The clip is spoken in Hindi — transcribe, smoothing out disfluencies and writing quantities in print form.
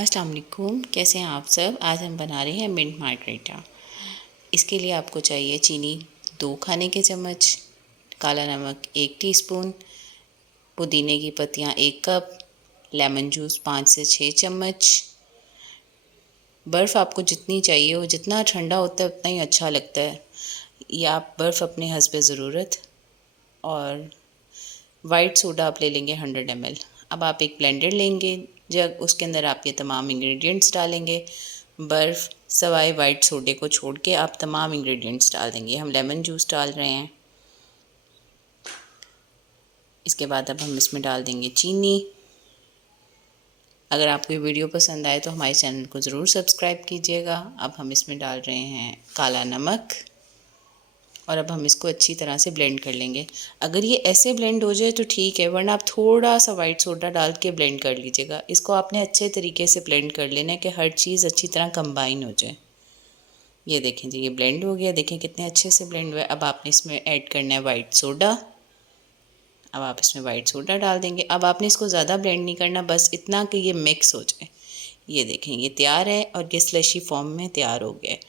अस्सलाम वालेकुम, कैसे हैं आप सब। आज हम बना रहे हैं मिंट मार्गरेटा। इसके लिए आपको चाहिए चीनी 2 खाने के चम्मच, काला नमक 1 टीस्पून, पुदीने की पत्तियां 1 कप, लेमन जूस 5 से 6 चम्मच। बर्फ़ आपको जितनी चाहिए हो, जितना ठंडा होता है उतना ही अच्छा लगता है। या आप बर्फ़ अपने हस्ब ज़रूरत। और वाइट सोडा आप ले लेंगे 100 ml। अब आप एक ब्लेंडर लेंगे जग, उसके अंदर आप ये तमाम इंग्रेडिएंट्स डालेंगे। बर्फ़ सवाए वाइट सोडे को छोड़ के आप तमाम इंग्रेडिएंट्स डाल देंगे। हम लेमन जूस डाल रहे हैं। इसके बाद अब हम इसमें डाल देंगे चीनी। अगर आपको ये वीडियो पसंद आए तो हमारे चैनल को ज़रूर सब्सक्राइब कीजिएगा। अब हम इसमें डाल रहे हैं काला नमक और अब हम इसको अच्छी तरह से ब्लेंड कर लेंगे। अगर ये ऐसे ब्लेंड हो जाए तो ठीक है, वरना आप थोड़ा सा वाइट सोडा डाल के ब्लेंड कर लीजिएगा। इसको आपने अच्छे तरीके से ब्लेंड कर लेना है कि हर चीज़ अच्छी तरह कंबाइन हो जाए। ये देखें जी, ये ब्लेंड हो गया। देखें कितने अच्छे से ब्लेंड हुआ है। अब आपने इसमें ऐड करना है वाइट सोडा। अब आप इसमें वाइट सोडा डाल देंगे। अब आपने इसको ज़्यादा ब्लेंड नहीं करना, बस इतना कि ये मिक्स हो जाए। ये देखें ये तैयार है और ये स्लशी फॉर्म में तैयार हो गया है।